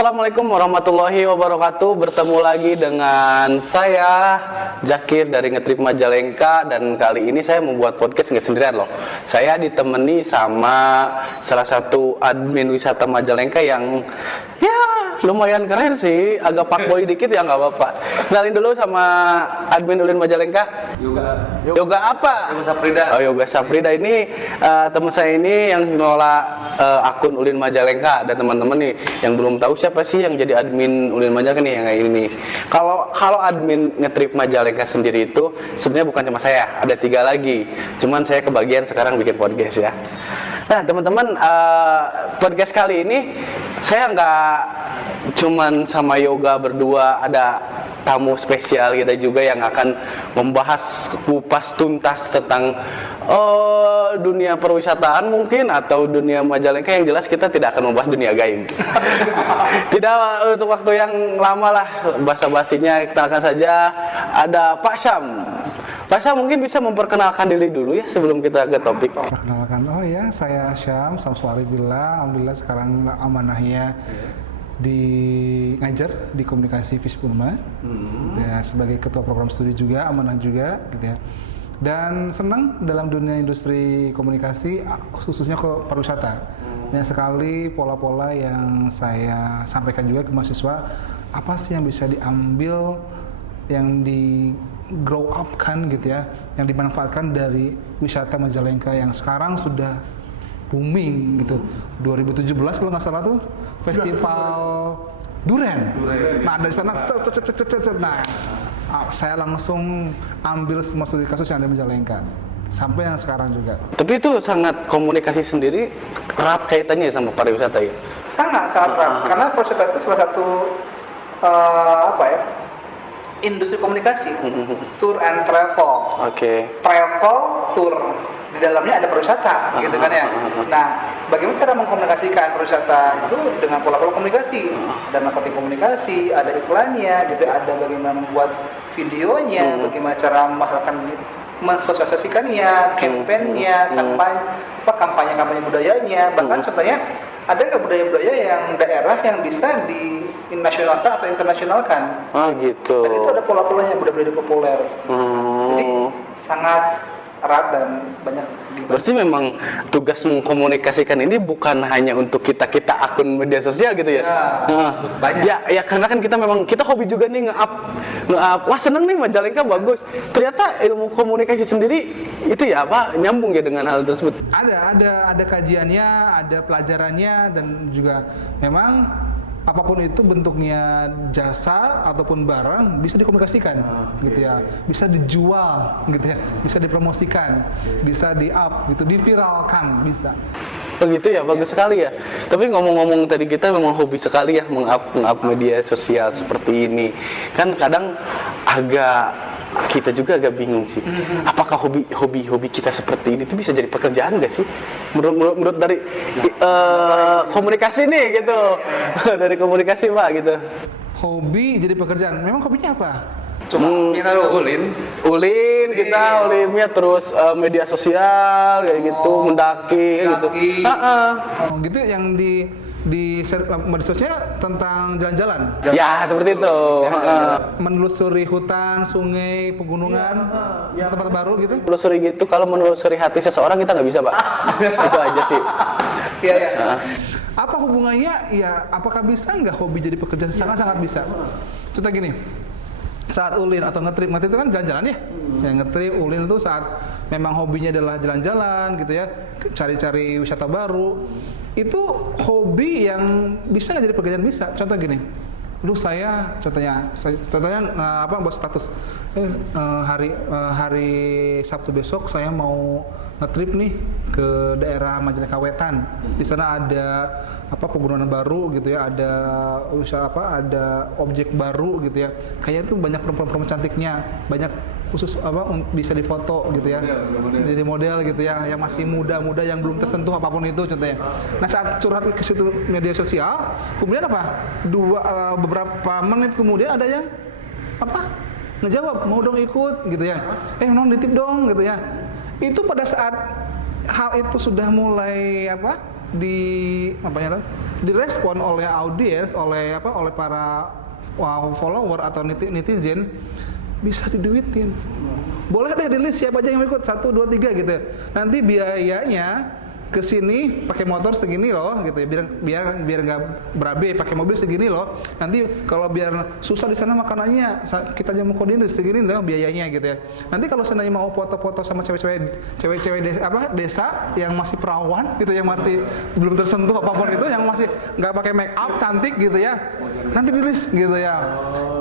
Assalamualaikum warahmatullahi wabarakatuh. Bertemu lagi dengan saya Zakir dari Ngetrip Majalengka. Dan kali ini saya membuat podcast nggak sendirian loh. Saya ditemani sama salah satu admin wisata Majalengka yang ya lumayan keren sih. Agak fuckboy dikit ya nggak apa-apa. Kenalin dulu sama admin Ulin Majalengka. Yoga apa? Yoga Saprida. Oh, Yoga Saprida ini teman saya ini yang ngelola akun Ulin Majalengka. Dan teman-teman nih yang belum tahu siapa sih yang jadi admin Ulin Majalengka nih yang kayak ini. Kalau admin Ngetrip Majalengka sendiri itu sebenarnya bukan cuma saya, ada 3 lagi. Cuman saya kebagian sekarang bikin podcast ya. Nah teman-teman, podcast kali ini saya nggak cuman sama Yoga berdua, ada tamu spesial kita juga yang akan membahas kupas tuntas tentang dunia perwisataan mungkin atau dunia Majalengka. Yang jelas kita tidak akan membahas dunia gaib. Tidak untuk waktu yang lama lah basa-basinya, kenalkan saja ada Pak Syam. Pak Syam mungkin bisa memperkenalkan diri dulu ya sebelum kita ke topik. Perkenalkan, oh ya saya Syam Samsuari Billah. Alhamdulillah sekarang amanahnya di ngajar di komunikasi Fispurma ya, sebagai ketua program studi juga, amanah juga gitu ya. Dan senang dalam dunia industri komunikasi khususnya ke pariwisata. Banyak sekali pola-pola yang saya sampaikan juga ke mahasiswa, apa sih yang bisa diambil, yang di grow up kan gitu ya, yang dimanfaatkan dari wisata Majalengka yang sekarang sudah booming gitu. 2017 kalau nggak salah tuh festival Duren. Nah dari sana saya langsung ambil semua studi kasus yang ada di Majalengka sampai yang sekarang juga. Tapi itu sangat komunikasi sendiri erat kaitannya sama pariwisata ya? Sangat erat karena pariwisata itu salah satu industri komunikasi, tour and travel. Travel, tour, di dalamnya ada pariwisata, gitu kan ya. Nah, bagaimana cara mengkomunikasikan pariwisata itu dengan pola-pola komunikasi? Ada marketing komunikasi, ada iklannya, gitu. Ada bagaimana membuat videonya, bagaimana cara memasarkan, mensosialisasikannya, kampanye-nya, kampanye budayanya. Bahkan contohnya ada budaya-budaya yang daerah yang bisa dinasionalkan atau internasionalkan. Oh gitu. Dan itu ada pola-polanya budaya-budaya populer. Jadi sangat erat dan banyak dibahas. Berarti memang tugas mengkomunikasikan ini bukan hanya untuk kita akun media sosial gitu ya? Banyak. Ya karena kan kita hobi juga nih nge-up. Wah seneng nih Majalengka bagus. Ternyata ilmu komunikasi sendiri itu ya apa nyambung ya dengan hal tersebut? Ada kajiannya, ada pelajarannya, dan juga memang apapun itu bentuknya jasa ataupun barang bisa dikomunikasikan gitu ya, bisa dijual gitu ya, bisa dipromosikan, bisa di-up gitu, diviralkan bisa. Begitu ya, bagus sekali ya. Tapi ngomong-ngomong tadi kita memang hobi sekali ya meng-up media sosial seperti ini. Kan kadang kita juga agak bingung sih. Apakah hobi kita seperti ini itu bisa jadi pekerjaan nggak sih? Menurut dari komunikasi nih gitu, dari komunikasi Pak gitu. Hobi jadi pekerjaan. Memang hobinya apa? Cuma kita ulinnya terus media sosial kayak gitu, mendaki gitu. Gitu yang di media sosial tentang jalan-jalan. Ya seperti itu. Menelusuri hutan, sungai, pegunungan, tempat baru gitu. Menelusuri gitu, kalau menelusuri hati seseorang kita nggak bisa Pak. Itu aja sih. Iya. Apa hubungannya? Ya apakah bisa nggak hobi jadi pekerjaan? Sangat bisa. Contoh gini. Saat Ulin atau ngetrip itu kan jalan-jalan ya. Ya ngetrip, Ulin itu saat memang hobinya adalah jalan-jalan gitu ya, cari-cari wisata baru. Itu hobi yang bisa nggak jadi pekerjaan? Bisa. Contoh gini, saya contohnya buat status hari Sabtu besok saya mau ngetrip nih ke daerah Majalengka Wetan. Di sana ada pegunungan baru gitu ya, ada objek baru gitu ya. Kayak tuh banyak perempuan cantiknya, banyak khusus bisa difoto gitu ya, jadi model gitu ya, yang masih muda yang belum tersentuh apapun itu contohnya. Nah saat curhat ke situ media sosial, kemudian beberapa menit kemudian ada yang ngejawab, mau dong ikut gitu ya, mau nitip dong gitu ya. Itu pada saat hal itu sudah mulai direspon oleh audiens, oleh para follower atau netizen, bisa diduitin. Boleh deh di list siapa aja yang ikut 1, 2, 3 gitu ya. Nanti biayanya ke sini pakai motor segini loh gitu ya, biar nggak berabe, pakai mobil segini loh. Nanti kalau biar susah di sana makanannya, kita aja mau koordinir segini loh biayanya gitu ya. Nanti kalau seandainya mau foto-foto sama cewek-cewek desa yang masih perawan gitu, yang masih belum tersentuh apapun itu, yang masih nggak pakai make up, cantik gitu ya, nanti di list gitu ya.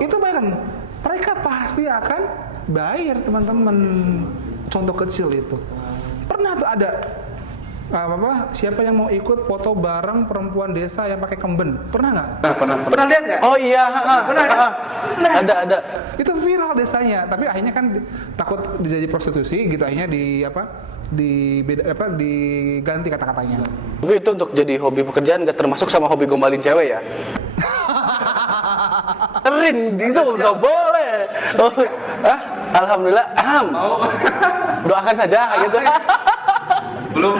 Itu bayangkan, mereka pasti akan bayar teman-teman. Contoh kecil itu pernah tuh ada siapa yang mau ikut foto bareng perempuan desa yang pakai kemben, pernah nggak? Pernah lihat nggak? Oh iya, Pernah ya? ada. Itu viral desanya, tapi akhirnya kan takut jadi prostitusi gitu, akhirnya diganti kata-katanya. Tapi itu untuk jadi hobi pekerjaan nggak termasuk sama hobi gombalin cewek ya? Keren, itu nggak boleh. Oh, alhamdulillah, doakan saja gitu. Belum.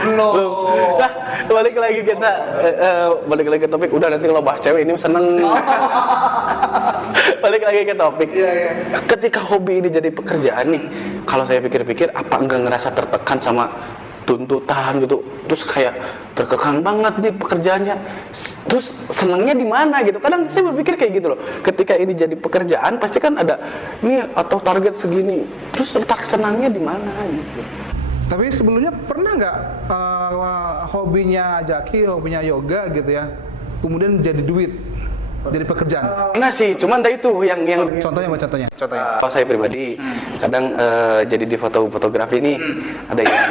Nah, balik lagi ke topik. Udah, nanti kalau bahas cewek ini seneng. Balik lagi ke topik. Ketika hobi ini jadi pekerjaan nih, kalau saya pikir-pikir, apa enggak ngerasa tertekan sama tuntutan gitu, terus kayak terkekang banget nih pekerjaannya, terus senengnya di mana gitu. Kadang saya berpikir kayak gitu loh, ketika ini jadi pekerjaan pasti kan ada nih atau target segini, terus letak senangnya di mana gitu. Tapi sebelumnya pernah nggak hobinya Jaki, hobinya yoga gitu ya, kemudian jadi duit, jadi pekerjaan? Nah sih, cuman tadi itu yang Contohnya. Kalau saya pribadi, kadang jadi di fotografi ini ada yang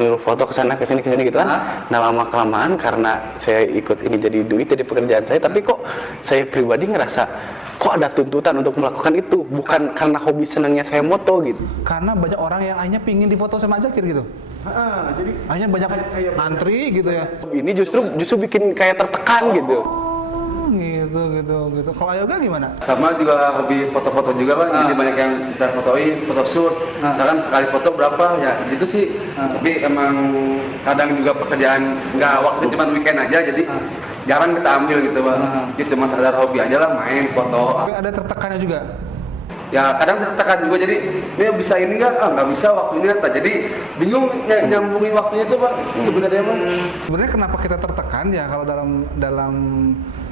nyuruh foto kesana kesini gitu kan. Nah lama kelamaan karena saya ikut ini jadi duit, jadi pekerjaan saya, tapi kok saya pribadi ngerasa kok ada tuntutan untuk melakukan itu, bukan karena hobi senangnya saya moto gitu. Karena banyak orang yang hanya pingin difoto sama Jakir gitu. Jadi hanya banyak antri gitu ya. Ini justru bikin kayak tertekan gitu. Gitu. Kalau yoga gimana? Sama juga hobi foto-foto juga Bang. Jadi banyak yang kita fotoin, foto shoot. Misalkan sekali foto berapa ya gitu sih. Tapi emang kadang juga pekerjaan nggak waktu cuma weekend aja, jadi jarang kita ambil gitu Bang. Jadi cuma sekedar hobi aja lah, main foto. Tapi ada tertekannya juga. Ya kadang tertekan juga, jadi ini bisa ini nggak bisa waktunya. Jadi bingung nyambungin waktunya itu Pak sebenarnya Mas. Sebenarnya kenapa kita tertekan ya, kalau dalam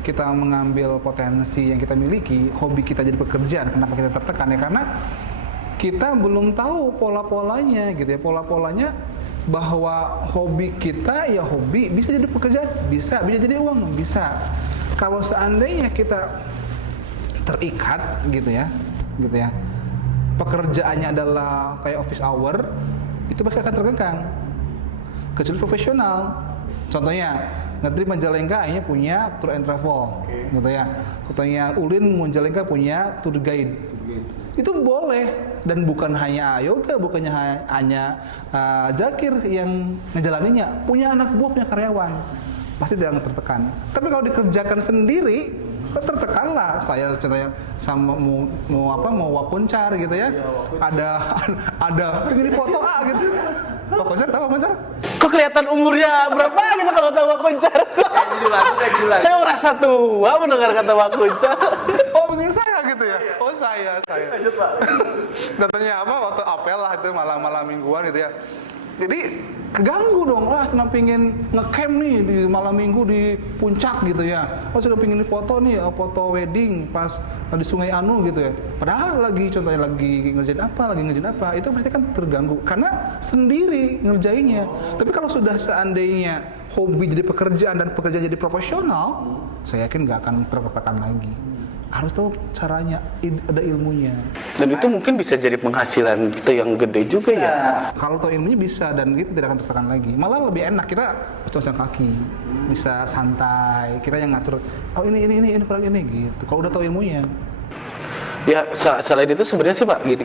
kita mengambil potensi yang kita miliki, hobi kita jadi pekerjaan, kenapa kita tertekan ya? Karena kita belum tahu pola-polanya gitu ya, pola-polanya bahwa hobi kita ya hobi bisa jadi pekerjaan, bisa jadi uang, bisa. Kalau seandainya kita terikat gitu ya, pekerjaannya adalah kayak office hour, itu pasti akan terkekang. Kecuali profesional, contohnya Ngetri Majalengka akhirnya punya tour and travel, gitu ya. Contohnya Ulin Majalengka punya tour guide. Itu boleh, dan bukan hanya yoga, bukannya hanya Jakir yang ngejalaninnya, punya anak buah, punya karyawan, pasti dia akan tertekan. Tapi kalau dikerjakan sendiri, tertekan lah. Saya contohnya sama mau wakuncar gitu ya, ada ini foto gitu. Wakuncar tahu wakuncar? Kok kelihatan umurnya berapa gitu kalau tahu Wakuncar? Judul. Saya merasa tua mendengar kata Wakuncar. Oh benar saya gitu ya? Oh saya. Datanya apa? Waktu apel lah itu malam mingguan gitu ya. Jadi keganggu dong, senang pingin ngecamp nih di malam minggu di puncak gitu ya. Sudah pingin foto nih, foto wedding pas di Sungai Anu gitu ya. Padahal lagi ngerjain apa, itu pasti kan terganggu karena sendiri ngerjainnya. Tapi kalau sudah seandainya hobi jadi pekerjaan dan pekerjaan jadi profesional, saya yakin nggak akan tertekan lagi. Harus tahu caranya, ada ilmunya. Dan itu mungkin bisa jadi penghasilan kita yang gede juga ya. Kalau tahu ilmunya bisa, dan kita tidak akan tertekan lagi. Malah lebih enak, kita bisa kaki, bisa santai. Kita yang ngatur. Oh ini kurang ini gitu. Kalau udah tahu ilmunya. Ya selain itu sebenarnya sih Pak gini,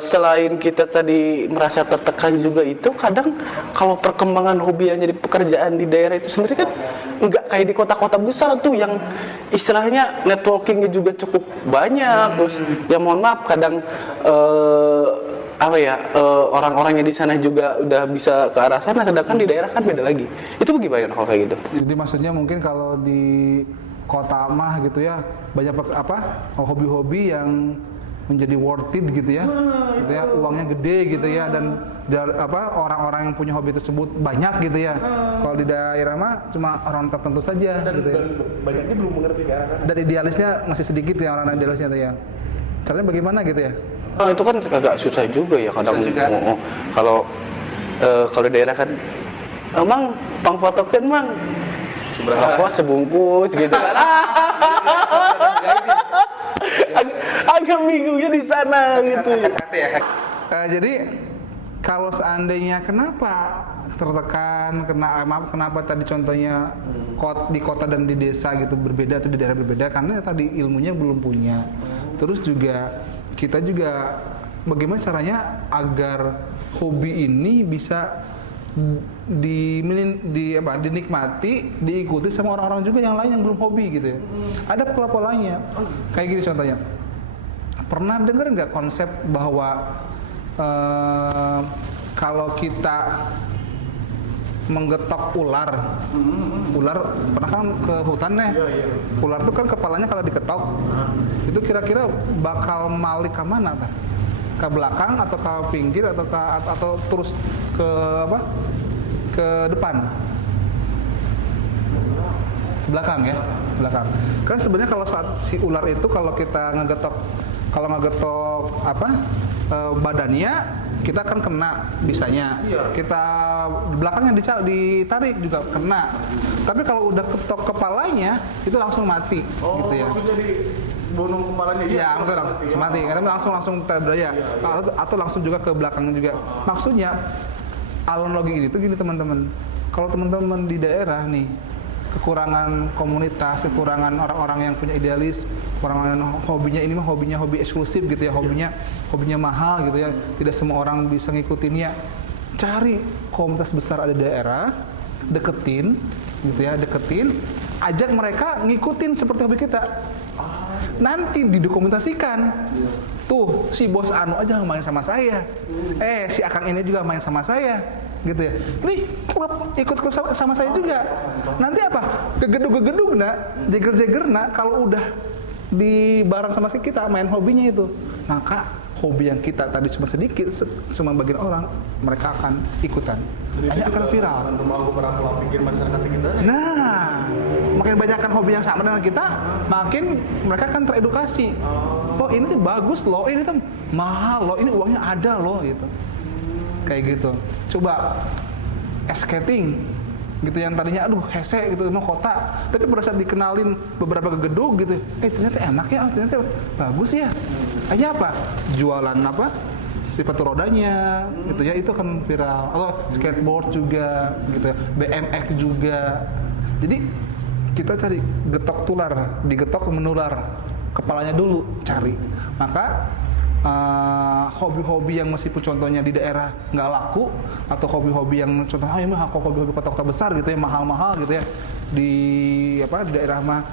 selain kita tadi merasa tertekan juga, itu kadang kalau perkembangan hobi yang jadi pekerjaan di daerah itu sendiri kan nggak kayak di kota-kota besar tuh yang istilahnya networkingnya juga cukup banyak. Terus ya mohon maaf kadang apa ya, orang-orangnya di sana juga udah bisa ke arah sana, sedangkan di daerah kan beda lagi. Itu bagaimana kalau kayak gitu? Jadi maksudnya mungkin kalau di kota mah gitu ya banyak hobi-hobi yang menjadi worth it gitu ya, uangnya gede gitu ya, dan orang-orang yang punya hobi tersebut banyak gitu ya. Kalau di daerah mah cuma orang tertentu saja gitu ya. Banyaknya belum mengerti ke arah sana. Dan idealisnya masih sedikit ya orang idealisnya tuh ya. Caranya bagaimana gitu ya? Itu kan agak susah juga ya kadang. Kalau di daerah kan, emang pang fotokan mang seberapa sebungkus gitu kan. Agak bingungnya di sana gitu. Jadi kalau seandainya kenapa tertekan, kenapa tadi contohnya di kota dan di desa gitu berbeda atau di daerah berbeda, karena tadi ilmunya belum punya. Terus juga kita juga bagaimana caranya agar hobi ini bisa dinikmati, diikuti sama orang-orang juga yang lain yang belum hobi gitu ya. Ada pola-polanya. Kayak gini contohnya. Pernah dengar nggak konsep bahwa kalau kita menggetok ular pernah kan ke hutan nih, ular tuh kan kepalanya kalau diketok itu kira-kira bakal malik ke mana tah? Ke belakang atau ke pinggir atau terus ke depan? Belakang ya, belakang. Kan sebenarnya kalau saat si ular itu kalau kita ngegetok badannya kita kan kena bisanya. Kita di belakangnya ditarik juga kena. Tapi kalau udah ketok kepalanya itu langsung mati gitu ya. Maksudnya bunuh kepalanya Iya, langsung mati. Karena langsung terberdaya. Atau langsung juga ke belakang juga. Maksudnya analogi ini tuh gini teman-teman. Kalau teman-teman di daerah nih kekurangan komunitas, kekurangan orang-orang yang punya idealis, orang-orang hobinya ini mah hobi eksklusif gitu ya, hobinya mahal gitu ya, tidak semua orang bisa ngikutinnya. Cari komunitas besar ada di daerah, deketin, ajak mereka ngikutin seperti hobi kita. Nanti didokumentasikan. Tuh si bos anu aja main sama saya, si akang ini juga main sama saya. Gitu ya. Nih, ikut sama saya juga. Nanti apa? Gegedug jeger kalau udah di bareng sama kita main hobinya itu, maka hobi yang kita tadi cuma sedikit sama bagian orang, mereka akan ikutan. Hanya akan viral. Membangun pola pikir masyarakat sekitar. Nah, makin banyakkan hobi yang sama dengan kita, makin mereka akan teredukasi. Oh, ini tuh bagus loh, ini tuh mahal loh, ini uangnya ada loh gitu. Kayak gitu. Coba skating gitu yang tadinya aduh hese gitu emang kota, tapi pada saat dikenalin beberapa gedung gitu, ternyata enak ya, ternyata bagus ya. Hanya apa? Jualan sepatu rodanya gitu ya, itu akan viral. Atau skateboard juga gitu, BMX juga. Jadi kita cari getok tular, digetok menular, kepalanya dulu cari. Maka hobi-hobi yang meskipun contohnya di daerah nggak laku, atau hobi-hobi yang contohnya ini hobi-hobi kota-kota besar gitu ya, mahal-mahal gitu ya, di daerah mah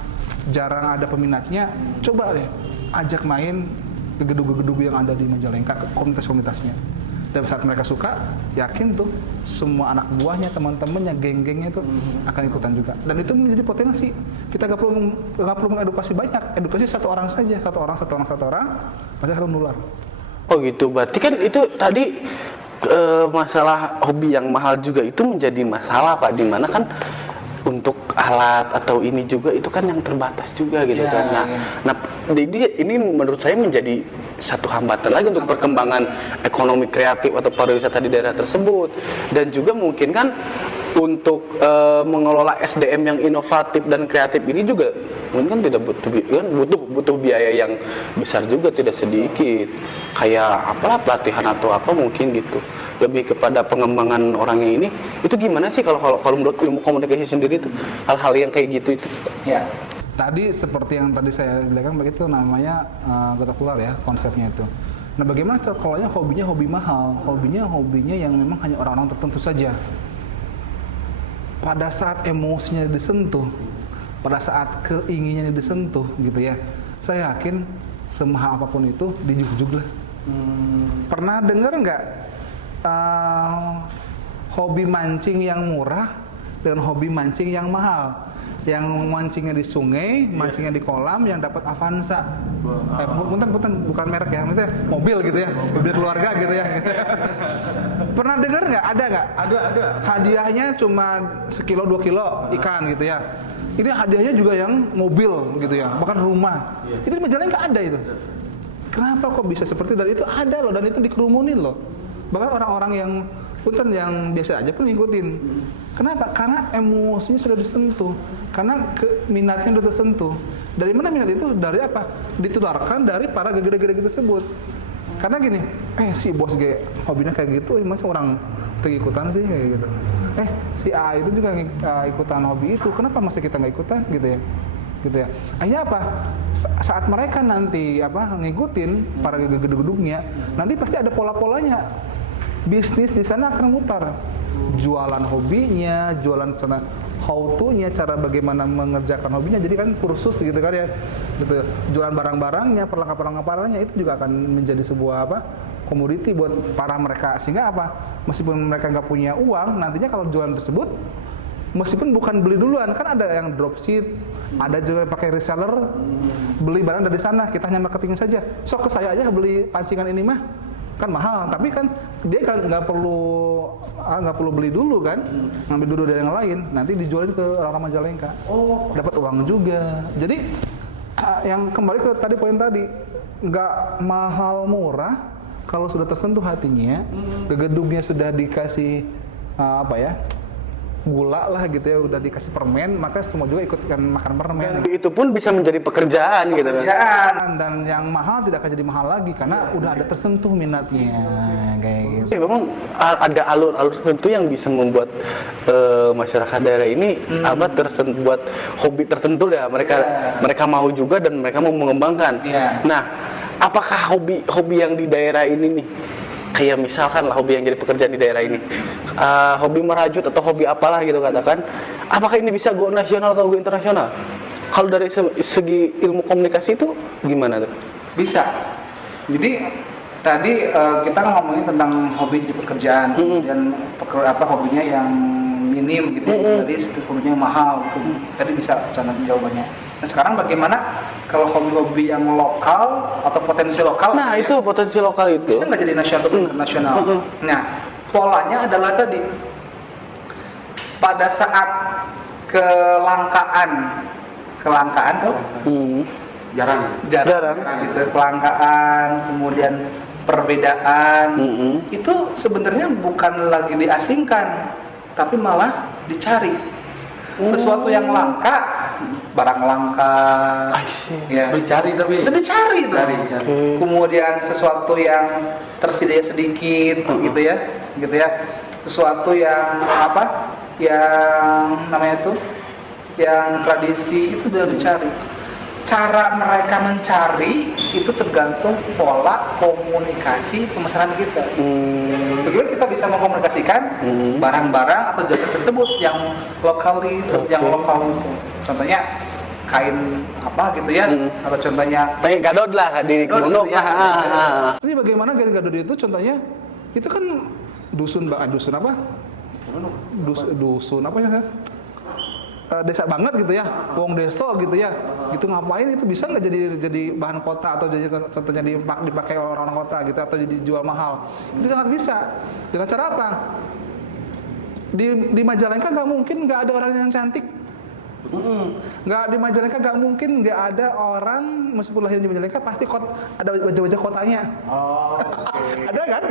jarang ada peminatnya, coba deh ajak main ke gedung-gedung yang ada di Majalengka, ke komunitas-komunitasnya. Dan saat mereka suka, yakin tuh semua anak buahnya, teman-temannya, geng-gengnya itu akan ikutan juga. Dan itu menjadi potensi. Kita nggak perlu mengedukasi banyak, edukasi satu orang saja, satu orang, pasti akan menular. Oh gitu, berarti kan itu tadi masalah hobi yang mahal juga itu menjadi masalah Pak, dimana kan untuk alat atau ini juga itu kan yang terbatas juga gitu kan. Nah, ini menurut saya menjadi satu hambatan lagi untuk perkembangan ekonomi kreatif atau pariwisata di daerah tersebut. Dan juga mungkin kan untuk mengelola SDM yang inovatif dan kreatif ini juga mungkin kan tidak butuh biaya yang besar juga, tidak sedikit. Kayak pelatihan atau apa mungkin gitu. Lebih kepada pengembangan orangnya ini. Itu gimana sih kalau menurut ilmu komunikasi sendiri itu hal-hal yang kayak gitu itu? Ya. Tadi seperti yang tadi saya bilang begitu, namanya getok tular ya konsepnya itu. Nah, bagaimana kalau hobinya hobi mahal, hobinya yang memang hanya orang-orang tertentu saja. Pada saat emosinya disentuh, pada saat keinginannya disentuh gitu ya, saya yakin semahal apapun itu dijujuk lah. Pernah dengar nggak hobi mancing yang murah dengan hobi mancing yang mahal? Yang mancingnya di sungai, mancingnya di kolam, yang dapat Avanza. Bukan merek ya, maksudnya mobil gitu ya, mobil keluarga gitu ya. Pernah dengar nggak? Ada nggak? Ada. Hadiahnya cuma sekilo 2 kilo ikan gitu ya. Ini hadiahnya juga yang mobil gitu ya, bahkan rumah. Itu di Majalengka ada itu. Kenapa kok bisa seperti itu? Dan itu ada loh, dan itu dikerumunin loh. Bahkan orang-orang yang punten yang biasa aja pun ngikutin. Kenapa? Karena emosinya sudah disentuh. Karena minatnya sudah tersentuh. Dari mana minat itu? Dari apa? Ditularkan dari para gede-gede tersebut. Karena gini, si bos gue hobinya kayak gitu, macam orang ikutan sih kayak gitu. Si A itu juga ikutan hobi itu. Kenapa masih kita nggak ikutan gitu ya? Gitu ya. Akhirnya apa? Saat mereka nanti ngikutin para gedung-gedungnya, nanti pasti ada pola-polanya. Bisnis di sana akan mutar. Jualan hobinya, jualan sana how to-nya, cara bagaimana mengerjakan hobinya. Jadi kan kursus gitu kan ya. Gitu. Jualan barang-barangnya, perlengkapan-perlengkapannya itu juga akan menjadi sebuah komoditi buat para mereka. Sehingga meskipun mereka nggak punya uang, nantinya kalau jualan tersebut meskipun bukan beli duluan, kan ada yang dropship, ada juga pakai reseller, beli barang dari sana, kita hanya marketing saja. Sok ke saya aja beli pancingan ini mah, kan mahal, tapi kan dia kan nggak perlu beli dulu kan, ngambil dulu dari yang lain, nanti dijualin ke orang Majalengka, dapat uang juga. Jadi yang kembali ke tadi poin tadi, nggak mahal murah kalau sudah tersentuh hatinya, gedungnya sudah dikasih gula lah gitu ya, udah dikasih permen, maka semua juga ikutkan makan permen. Dan itu pun bisa menjadi pekerjaan gitu kan. Dan yang mahal tidak akan jadi mahal lagi karena udah ada tersentuh minatnya kayak gitu. Memang ada alur-alur tertentu yang bisa membuat masyarakat daerah ini buat hobi tertentu ya, mereka mau juga dan mereka mau mengembangkan. Nah, apakah hobi yang di daerah ini nih, kayak misalkan lah hobi yang jadi pekerjaan di daerah ini, hobi merajut atau hobi apalah gitu katakan, apakah ini bisa go nasional atau go internasional? Kalau dari segi ilmu komunikasi itu gimana tuh? Bisa. Jadi tadi kita ngomongin tentang hobi jadi pekerjaan dan hobinya yang minim gitu. Tadi hobinya mahal gitu. Tadi bisa contoh jawabannya. Nah sekarang bagaimana kalau hobi-hobi yang lokal atau potensi lokal? Nah itu potensi lokal itu bisa nggak jadi nasional atau internasional? Nah polanya adalah tadi pada saat kelangkaan tuh Jarang gitu, kelangkaan, kemudian perbedaan itu sebenarnya bukan lagi diasingkan, tapi malah dicari. Sesuatu yang langka, barang langka, ya dicari tapi itu dicari itu. Kemudian sesuatu yang tersedia sedikit, gitu ya. Sesuatu yang yang namanya itu, yang tradisi itu udah dicari. Cara mereka mencari itu tergantung pola komunikasi pemasaran kita. Bagaimana kita bisa mengkomunikasikan barang-barang atau jasa tersebut yang lokal itu, Contohnya kain apa gitu ya, atau contohnya kayak gadot lah di gunung. Ini bagaimana kain gadot itu contohnya? Itu kan dusun apa? Dusun apa ya? Desa banget gitu ya, wong deso gitu ya, itu ngapain itu bisa nggak jadi bahan kota atau jadi contohnya dipakai oleh orang-orang kota gitu atau jadi dijual mahal? Itu sangat bisa. Dengan cara apa? Di Majalengka nggak mungkin nggak ada orang yang cantik. Nggak, di Majalengka nggak mungkin nggak ada orang meskipun lahir di Majalengka pasti ada wajah-wajah kotanya. Ada kan?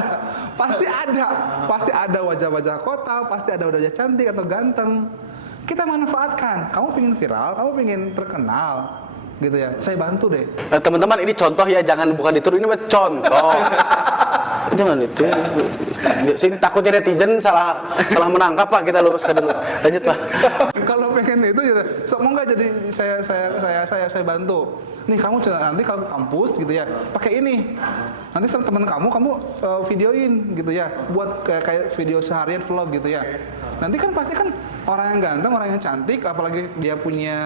Ada. Pasti ada wajah-wajah kota, pasti ada wajah cantik atau ganteng. Kita manfaatkan. Kamu pengen viral, kamu pengen terkenal, gitu ya. Saya bantu deh. Nah, teman-teman ini contoh ya, jangan bukan ditiru, ini contoh. Jangan itu. Sini takutnya netizen salah menangkap Pak, kita luruskan dulu. Lanjut Pak. Kalau pengen itu ya, mau nggak jadi saya bantu. Nih kamu nanti kalau kampus gitu ya, pakai ini. Nanti sama teman kamu videoin gitu ya, buat kayak video seharian vlog gitu ya. Nanti kan pasti kan orang yang ganteng, orang yang cantik, apalagi dia punya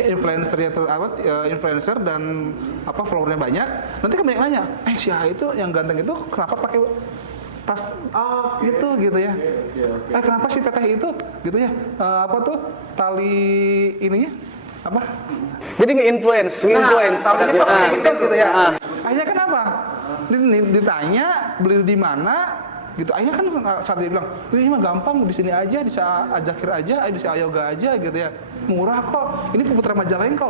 influencer dan followernya banyak, nanti kan banyak nanya, si A itu yang ganteng itu kenapa pakai tas gitu ya? Kenapa sih teteh itu gitu ya? Tali ininya apa? Jadi nge-influence. Gitu ya. Akhirnya kenapa? Ditanya beli di mana? Gitu. Akhirnya kan saat dia bilang, ini mah gampang, di sini aja, di Ajakir aja, di Ayoga aja gitu ya. Murah kok. Ini Putra Majalengka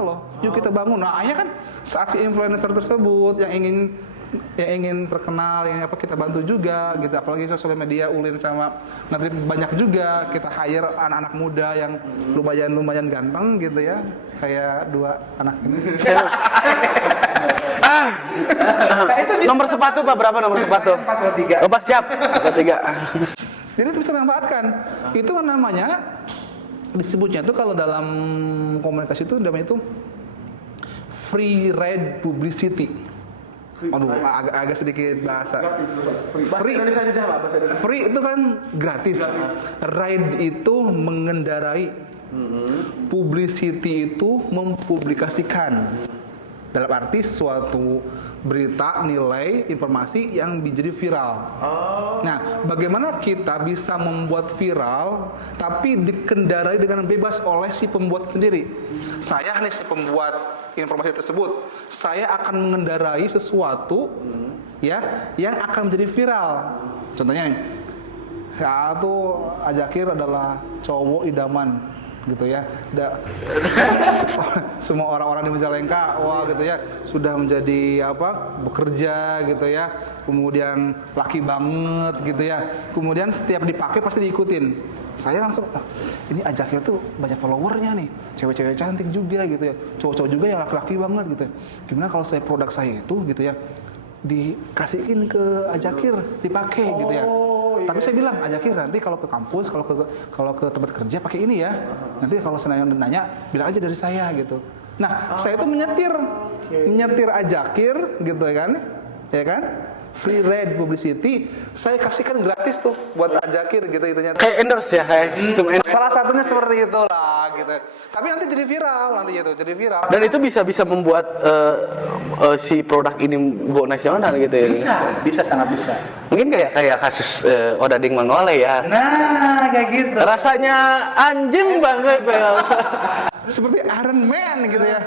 loh. Yuk kita bangun. Nah, akhirnya kan saat si influencer tersebut yang ingin terkenal, yang kita bantu juga gitu, apalagi sosial media Ulin sama Nadrib banyak juga, kita hire anak-anak muda yang lumayan ganteng gitu ya, kayak 2 anak ini. Nomor sepatu Pak, berapa nomor sepatu? 43. Pak, siap. 43. Jadi itu bisa manfaatkan. Itu namanya disebutnya tuh kalau dalam komunikasi itu namanya itu free ride publicity. Aduh, agak sedikit bahasa. Bahasa Indonesia aja Pak, bahasa Indonesia. Free itu kan gratis. Ride itu mengendarai. Publicity itu mempublikasikan. Dalam arti suatu berita, nilai, informasi yang menjadi viral. Nah, bagaimana kita bisa membuat viral tapi dikendarai dengan bebas oleh si pembuat sendiri? Saya nih si pembuat informasi tersebut, saya akan mengendarai sesuatu ya yang akan menjadi viral. Contohnya nih, Ajakir adalah cowok idaman gitu ya. Semua orang-orang di Majalengka gitu ya sudah menjadi bekerja gitu ya, kemudian laki banget gitu ya, kemudian setiap dipakai pasti diikutin. Saya langsung ini Ajakir tuh banyak followernya nih, cewek-cewek cantik juga gitu ya, cowok-cowok juga yang laki-laki banget gitu ya. Gimana kalau produk saya itu gitu ya dikasihin ke Ajakir, dipakai gitu ya. Tapi saya bilang, Ajakir nanti kalau ke kampus, kalau ke tempat kerja pakai ini ya. Nanti kalau saya nanya, bilang aja dari saya gitu. Nah, saya itu menyetir Ajakir gitu ya kan? Free ride publicity, saya kasihkan gratis tuh buat Ajakir gitu itunya. Kayak endorse ya, kayak sistem endorse. Salah satunya seperti itulah gitu. Tapi nanti jadi viral, Dan itu bisa membuat si produk ini go nasional gitu ya. Bisa sangat bisa. Mungkin kayak kasus Odading Mangole ya. Nah, kayak gitu. Rasanya anjing banget. seperti Iron Man gitu ya.